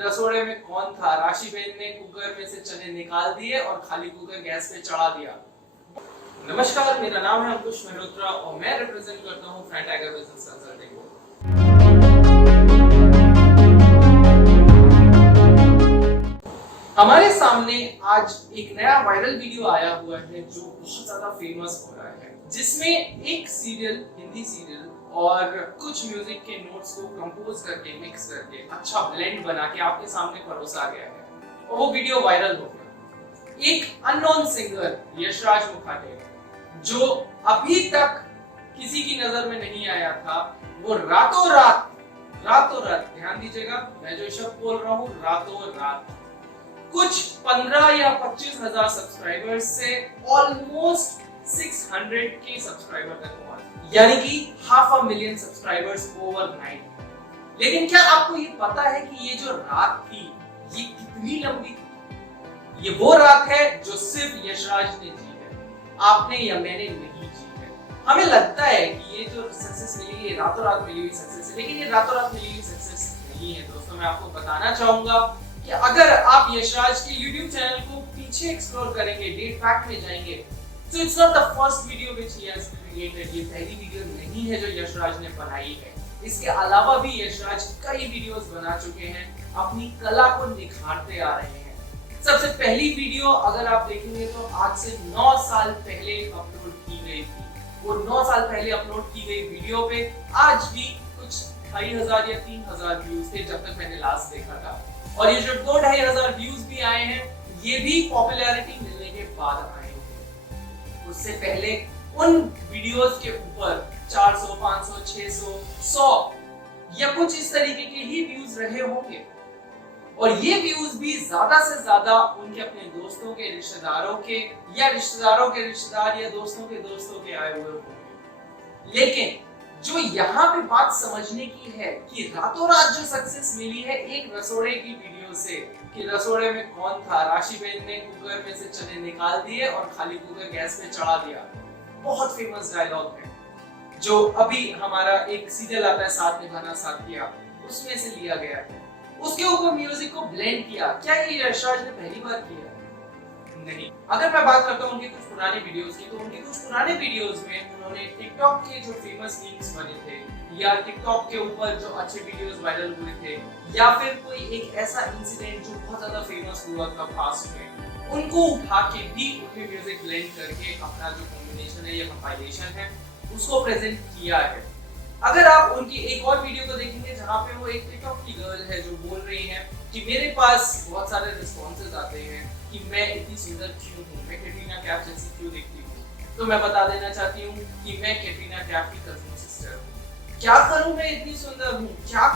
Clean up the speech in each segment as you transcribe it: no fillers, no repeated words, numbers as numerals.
रसोड़े में कौन था। राशिबेन ने कुकर में से चने निकाल दिए और खाली कुकर गैस पे चढ़ा दिया। नमस्कार, मेरा नाम है अंकुश मल्होत्रा और मैं रिप्रेजेंट करता हूँ फ्रंट टाइगर बिजनेस कंसल्टिंग को। हमारे सामने आज एक नया वायरल वीडियो आया हुआ है जो बहुत ज्यादा फेमस हो रहा है, जिसमें एक सीरियल, हिंदी सीरियल और कुछ म्यूजिक के नोट्स को कंपोज करके, मिक्स करके, अच्छा ब्लेंड बना के आपके सामने परोसा गया है और वो वीडियो वायरल हो गया। एक अननोन सिंगर यशराज मुखाटे, जो अभी तक किसी की नजर में नहीं आया था, वो रातों रात, ध्यान दीजिएगा मैं जो शब्द बोल रहा हूँ, रातों रात कुछ 15 या 25 हजार सब्सक्राइबर्स से ऑलमोस्ट 600K सब्सक्राइबर तक पहुंच, यानी कि 500,000 सब्सक्राइबर्स ओवरनाइट। लेकिन क्या आपको ये पता है कि ये जो रात थी ये कितनी लंबी थी? ये वो रात है जो सिर्फ यशराज ने जी है, आपने या मैंने नहीं जी है। हमें लगता है कि ये जो सक्सेस मिली है रातों रात मिली हुई सक्सेस है, लेकिन ये रातों रात मिली हुई सक्सेस नहीं है। दोस्तों, मैं आपको बताना चाहूंगा कि अगर आप यशराज के YouTube चैनल को पीछे एक्सप्लोर करेंगे, डेट फैक्ट में जाएंगे, तो it's not the first video which he has created. ये पहली वीडियो नहीं है जो यशराज ने बनाई है। इसके अलावा भी यशराज कई वीडियोस बना चुके हैं, अपनी कला को निखारते आ रहे हैं। सबसे पहली वीडियो अगर आप देखेंगे तो आज से 9 साल पहले अपलोड की गई थी। वो 9 साल पहले अपलोड की गई वीडियो पे आज भी कुछ 2,500 या 3,000 व्यूज थे जब तक मैंने लास्ट देखा था। और ये जो 2,500 व्यूज भी आए हैं, ये भी पॉपुलैरिटी मिलने के बाद आए हैं। उससे पहले उन वीडियोस के ऊपर 400, 500, 600, 100 या कुछ इस तरीके के ही व्यूज रहे होंगे। और ये व्यूज भी ज्यादा से ज्यादा उनके अपने दोस्तों के, रिश्तेदारों के, या रिश्तेदारों के रिश्तेदार या दोस्तों के दोस्तों के आए हुए होंगे। लेकिन जो यहाँ पे बात समझने की है कि रातों रात जो सक्सेस मिली है एक रसोड़े की वीडियो से, कि रसोड़े में कौन था। राशिबेन ने कुकर में से चने निकाल दिए और खाली कुकर गैस पे चढ़ा दिया। बहुत फेमस डायलॉग है जो अभी हमारा एक सीरियल आता है साथ निभाना साथिया, उसमें से लिया गया है। उसके ऊपर म्यूजिक को ब्लेंड किया। क्या ये यशराज ने पहली बार किया? नहीं। अगर मैं बात करता हूँ उनके कुछ पुराने वीडियोस की, तो उनके कुछ पुराने वीडियोस में उन्होंने टिकटॉक के जो फेमस मीम्स बने थे, या टिकटॉक के ऊपर जो अच्छे वीडियोस वायरल हुए थे, या फिर कोई एक ऐसा इंसिडेंट जो बहुत ज्यादा फेमस हुआ था पास्ट में, उनको उठा के भी उनके म्यूजिक ब्लेंड करके अपना जो कॉम्बिनेशन है या कंपाइलेशन है उसको प्रेजेंट किया है। अगर आप उनकी एक और वीडियो को देखेंगे जहाँ पे वो एक टिकटॉक की गर्ल है जो बोल रही है कि मेरे पास बहुत सारे रिस्पॉन्सेज आते हैं कि मैं इतनी सुंदर क्यों हूँ, मैं कैटरीना कैफ जैसी क्यों दिखती हूँ। तो मैं बता देना चाहती हूँ कि मैं कैटरीना कैफ की कजिन सिस्टर हूँ। क्या करूँ, मैं इतनी सुंदर हूँ, क्या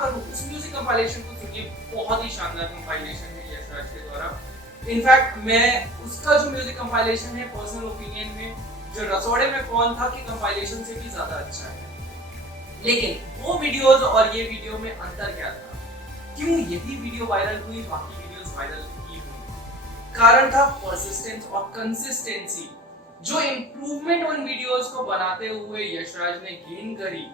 करूँ। उस म्यूजिक कंपाइलेशन को सुनिए, बहुत ही शानदार कंपाइलेशन है यशराज के द्वारा। इनफैक्ट मैं उसका जो म्यूजिक कंपाइलेशन है पर्सनल ओपिनियन में, जो रसोड़े में कौन था कि कंपाइलेशन से भी ज्यादा अच्छा है। लेकिन वो वीडियोस और ये वीडियो में अंतर क्या था? क्यों यही वीडियो वायरल हुई, बाकी वीडियोस वायरल नहीं हुई? कारण था परसिस्टेंस और कंसिस्टेंसी। जो इंप्रूवमेंट उन वीडियोस को बनाते हुए यशराज ने गेन करी,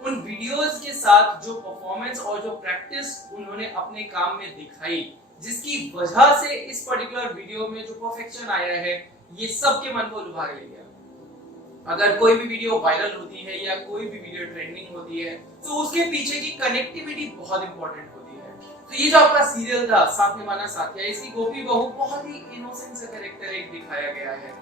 उन वीडियोस के साथ जो परफॉर्मेंस और जो प्रैक्टिस उन्होंने अपने काम में दिखाई, जिसकी वजह से इस पर्टिकुलर वीडियो में जो परफेक्शन आया है, ये सबके मन को लुभा ले गया। अगर कोई भी वीडियो वायरल होती है या कोई भी वीडियो ट्रेंडिंग होती है, तो उसके पीछे की कनेक्टिविटी बहुत इंपॉर्टेंट होती है। तो ये जो आपका सीरियल था साथ निभाना साथिया, इसकी गोपी बहू बहुत ही इनोसेंट सा कैरेक्टर एक दिखाया गया है,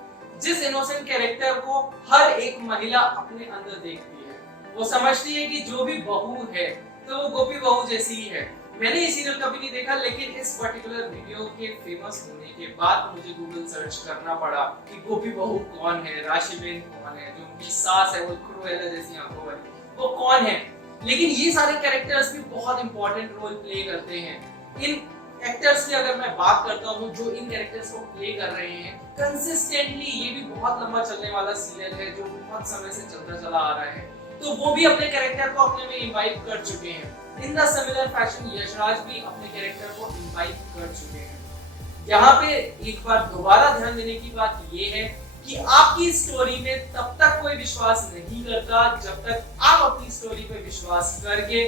जिस इनोसेंट कैरेक्टर को हर एक महिला अपने अंदर देखती है। वो समझती है कि जो भी बहू है तो वो गोपी बहू जैसी ही है। मैंने ये सीरियल कभी नहीं देखा, लेकिन इस पर्टिकुलर वीडियो के फेमस होने के बाद मुझे गूगल सर्च करना पड़ा कि गोपी बहू कौन है, राशिबेन कौन है, जो उनकी सास है वो क्रूएला जैसी आंखों वाली, वो कौन है। लेकिन ये सारे कैरेक्टर्स भी बहुत इंपॉर्टेंट रोल प्ले करते हैं। इन एक्टर्स की अगर मैं बात करता हूँ जो इन कैरेक्टर्स को प्ले कर रहे हैं कंसिस्टेंटली, ये भी बहुत लंबा चलने वाला सीरियल है जो बहुत समय से चलता चला आ रहा है, तो वो भी अपने कैरेक्टर को अपने में इनवाइट कर चुके हैं। In the similar fashion Yashraj भी अपने कैरेक्टर को इनवाइट कर चुके हैं। यहाँ पे एक बार दोबारा ध्यान देने की बात ये है कि आपकी स्टोरी में तब तक कोई विश्वास नहीं करता जब तक आप अपनी स्टोरी पे विश्वास करके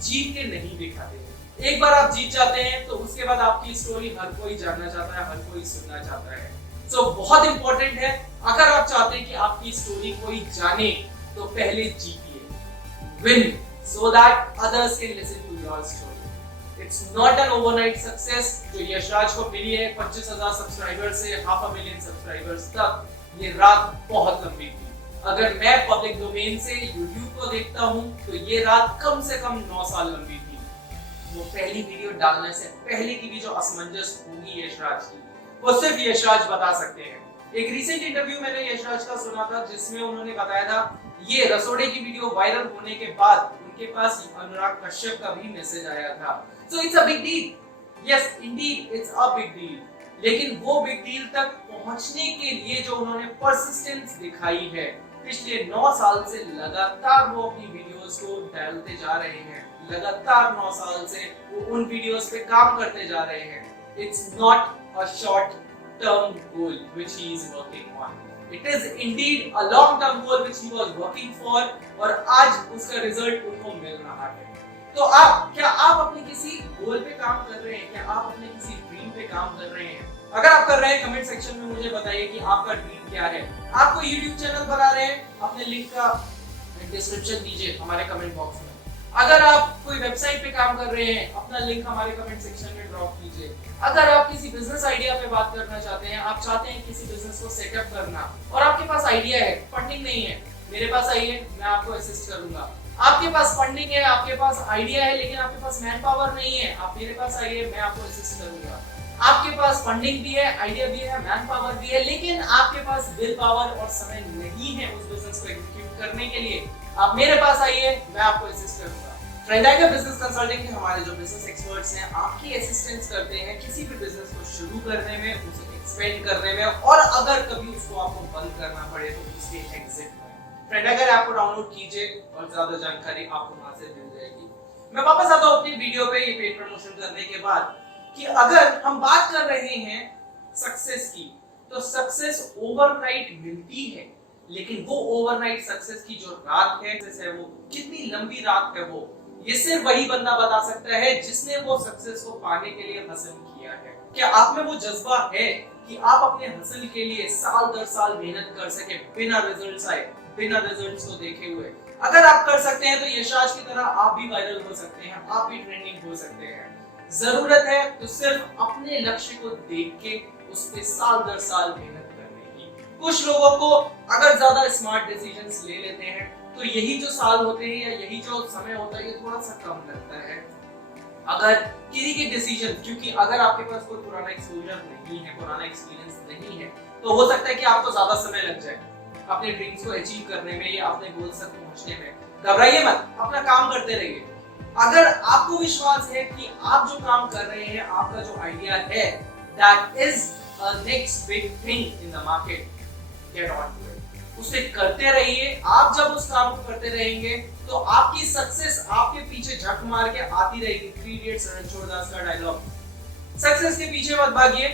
जीत के नहीं दिखाते। एक बार आप जीत जाते हैं तो उसके बाद आपकी स्टोरी हर कोई जानना चाहता है, हर कोई सुनना चाहता है। तो बहुत इंपॉर्टेंट है, अगर आप चाहते हैं कि आपकी स्टोरी कोई जाने तो पहले जीतिए, win, so that others can listen to your story. It's not an overnight success जो यशराज को मिली है 25,000 सब्सक्राइबर्स से 500,000 सब्सक्राइबर्स तक, ये रात बहुत लंबी थी। अगर मैं पब्लिक डोमेन से YouTube को देखता हूँ तो ये रात कम से कम 9 साल लंबी थी। वो पहली वीडियो डालने से पहले की भी जो असमंजस होगी यशराज की, वो सिर्फ यशराज बता सकते हैं। एक रीसेंट इंटरव्यू मैंने यशराज का सुना था जिसमें उन्होंने बताया था ये रसोड़े की वीडियो वायरल होने के बाद उनके पास अनुराग कश्यप का भी मैसेज आया था। So it's a big deal, yes Indeed it's a big deal. लेकिन वो बिग डील तक पहुंचने के लिए जो उन्होंने परसिस्टेंस दिखाई है, पिछले 9 साल से लगातार वो अपनी वीडियोस को डालते जा रहे हैं, लगातार 9 साल से वो उन वीडियोस पे काम करते जा रहे हैं। It's not a short term goal which he is working on. It is indeed a long term goal which he was working for और आज उसका रिजल्ट उनको मिल रहा है। तो क्या आप अपने किसी गोल पे काम कर रहे हैं? क्या आप अपने किसी ड्रीम पे काम कर रहे हैं? अगर आप कर रहे हैं कमेंट सेक्शन में मुझे बताइए कि आपका ड्रीम क्या है। आप कोई YouTube चैनल बना रहे हैं, अपने लिंक का डिस्क्रिप्शन दीजिए हमारे कमेंट बॉक्स में। अगर आप कोई वेबसाइट पे काम कर रहे हैं, अपना लिंक हमारे कमेंट सेक्शन में ड्रॉप कीजिए। अगर आप किसी बिजनेस आइडिया पे बात करना चाहते हैं, आप चाहते हैं किसी बिजनेस को सेटअप करना और आपके पास आइडिया है, फंडिंग नहीं है, मेरे पास आइए, मैं आपको असिस्ट करूंगा। आपके पास फंडिंग है, आपके पास आइडिया है, लेकिन आपके पास मैन पावर नहीं है, आप मेरे पास आइए, मैं आपको असिस्ट करूंगा। आपके पास फंडिंग भी है, आइडिया भी है, मैन पावर भी है, लेकिन आपके पास विल पावर और समय नहीं है उस बिजनेस को एग्जीक्यूट करने के लिए, आप मेरे पास आइए, मैं आपको असिस्ट करूंगा। ट्रेंडाइगर बिजनेस कंसल्टिंग के हमारे जो बिजनेस एक्सपर्ट्स हैं आपकी असिस्टेंस करते हैं किसी भी बिजनेस को शुरू करने में, उसे एक्सपेंड करने में, और अगर कभी उसको आपको बंद करना पड़े तो उसके एग्जिट में। ट्रेंडाइगर ऐप को डाउनलोड कीजिए और ज्यादा जानकारी आपको वहां से मिल जाएगी। मैं वापस आता हूं अपनी वीडियो पे ये पेड प्रमोशन करने के बाद कि अगर हम बात कर रहे हैं सक्सेस की, तो सक्सेस ओवरनाइट मिलती है, लेकिन वो ओवरनाइट सक्सेस की जो रात है वो कितनी लंबी रात है, वो ये सिर्फ वही बंदा बता सकता है जिसने वो सक्सेस को पाने के लिए हसल किया है। क्या आप में वो जज्बा है कि आप अपने हसल के लिए साल दर साल मेहनत कर सके बिना रिजल्ट्स आए, बिना रिजल्ट्स को देखे हुए? अगर आप कर सकते हैं तो यशराज की तरह आप भी वायरल हो सकते हैं, आप भी ट्रेंडिंग हो सकते हैं। जरूरत है तो सिर्फ अपने लक्ष्य को देख के उस पे साल दर साल मेहनत करने की। कुछ लोगों को अगर ज्यादा स्मार्ट डिसीजंस ले लेते हैं तो यही जो साल होते हैं या यही जो समय होता है ये थोड़ा सा कम लगता है। अगर किसी के डिसीजन, क्योंकि अगर आपके पास कोई पुराना एक्सपोजर नहीं है, पुराना एक्सपीरियंस नहीं है, तो हो सकता है कि आपको ज्यादा समय लग जाए अपने ड्रीम्स को अचीव करने में या अपने गोल्स तक पहुंचने में। घबराइए मत, अपना काम करते रहिए। अगर आपको विश्वास है कि आप जो काम कर रहे हैं, आपका जो आइडिया है, that is a next big thing in the market, get on to it, उसे करते रहिए। आप जब उस काम को करते रहेंगे तो आपकी सक्सेस आपके पीछे झक मार के आती रहेगी। 3 इडियट्स रणछोड़ दास का डायलॉग। सक्सेस के पीछे मत भागिए,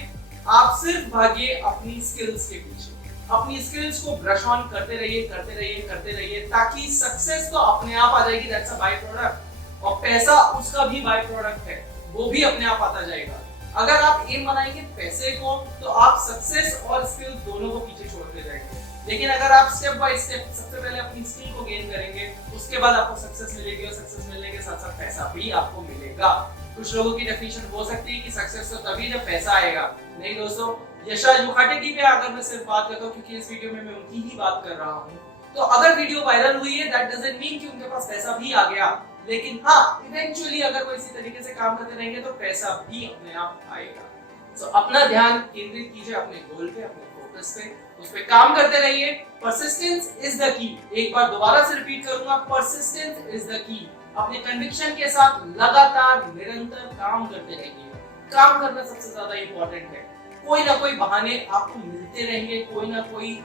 आप सिर्फ भागिए अपनी स्किल्स के पीछे। अपनी स्किल्स को ब्रश ऑन करते रहिए, करते रहिए, करते रहिए, ताकि सक्सेस तो अपने आप आ जाएगी, दैट्स अ बाय प्रोडक्ट, और पैसा उसका भी बाय प्रोडक्ट है, वो भी अपने आप आता जाएगा। अगर आप एम बनाएंगे पैसे को तो आप सक्सेस और स्किल दोनों को पीछे छोड़ते जाएंगे। लेकिन अगर आप स्टेप बाय स्टेप सबसे पहले अपनी स्किल को गेन करेंगे, उसके बाद आपको सक्सेस मिलेगी, और सक्सेस मिलने के साथ साथ पैसा भी आपको मिलेगा। कुछ लोगों की डेफिनेशन हो सकती है कि सक्सेस तो तभी जब पैसा आएगा। नहीं दोस्तों, यशराज मुखर्जी पे अगर मैं सिर्फ बात करता हूं, क्योंकि इस वीडियो में मैं उनकी ही बात कर रहा हूं, तो अगर वीडियो वायरल हुई है दैट डजंट मीन कि उनके पास पैसा भी आ गया, लेकिन हाँ, इवेंचुअली अगर वो इसी तरीके से काम करते रहेंगे तो पैसा भी अपने आप आएगा। सो अपना ध्यान केंद्रित कीजिए अपने गोल पे, अपने फोकस पे, उस पे काम करते रहिए। Persistence is the key. एक बार दोबारा से रिपीट करूंगा, परसिस्टेंस इज द की। अपने कन्विक्शन के साथ लगातार निरंतर काम करते रहिए। काम करना सबसे ज्यादा इंपॉर्टेंट है। कोई ना कोई बहाने आपको मिलते रहेंगे, कोई ना कोई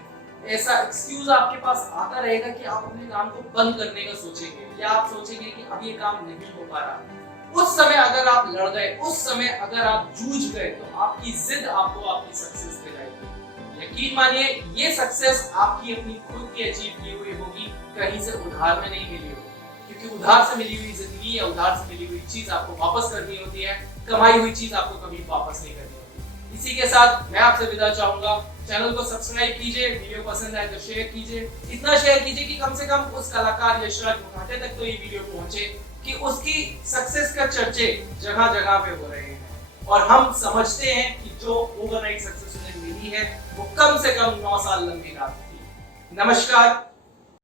ऐसा एक्सक्यूज आपके पास आता रहेगा कि आप अपने काम को बंद करने का सोचेंगे, या आप सोचेंगे कि अब ये काम नहीं हो पा रहा। उस समय अगर आप लड़ गए, उस समय अगर आप जूझ गए, तो आपकी जिद आपको आपकी सक्सेस दिलाएगी। यकीन मानिए, ये सक्सेस आपकी अपनी खुद की अचीव की हुई होगी, कहीं से उधार में नहीं मिली होगी, क्योंकि कि उधार से मिली हुई जिंदगी या उधार से मिली हुई चीज आपको वापस करनी होती है, कमाई हुई चीज आपको कभी वापस नहीं करनी होती। इसी के साथ मैं आपसे विदा चाहूंगा। चैनल को सब्सक्राइब कीजिए, वीडियो पसंद आए तो शेयर कीजिए, इतना शेयर कीजिए कि कम से कम उस कलाकार यशराज मुखाटे तक तो ये वीडियो पहुंचे कि उसकी सक्सेस का चर्चे जगह जगह पे हो रहे हैं और हम समझते हैं कि जो ओवरनाइट सक्सेस उन्हें मिली है वो कम से कम 9 साल लंबी रात थी। नमस्कार।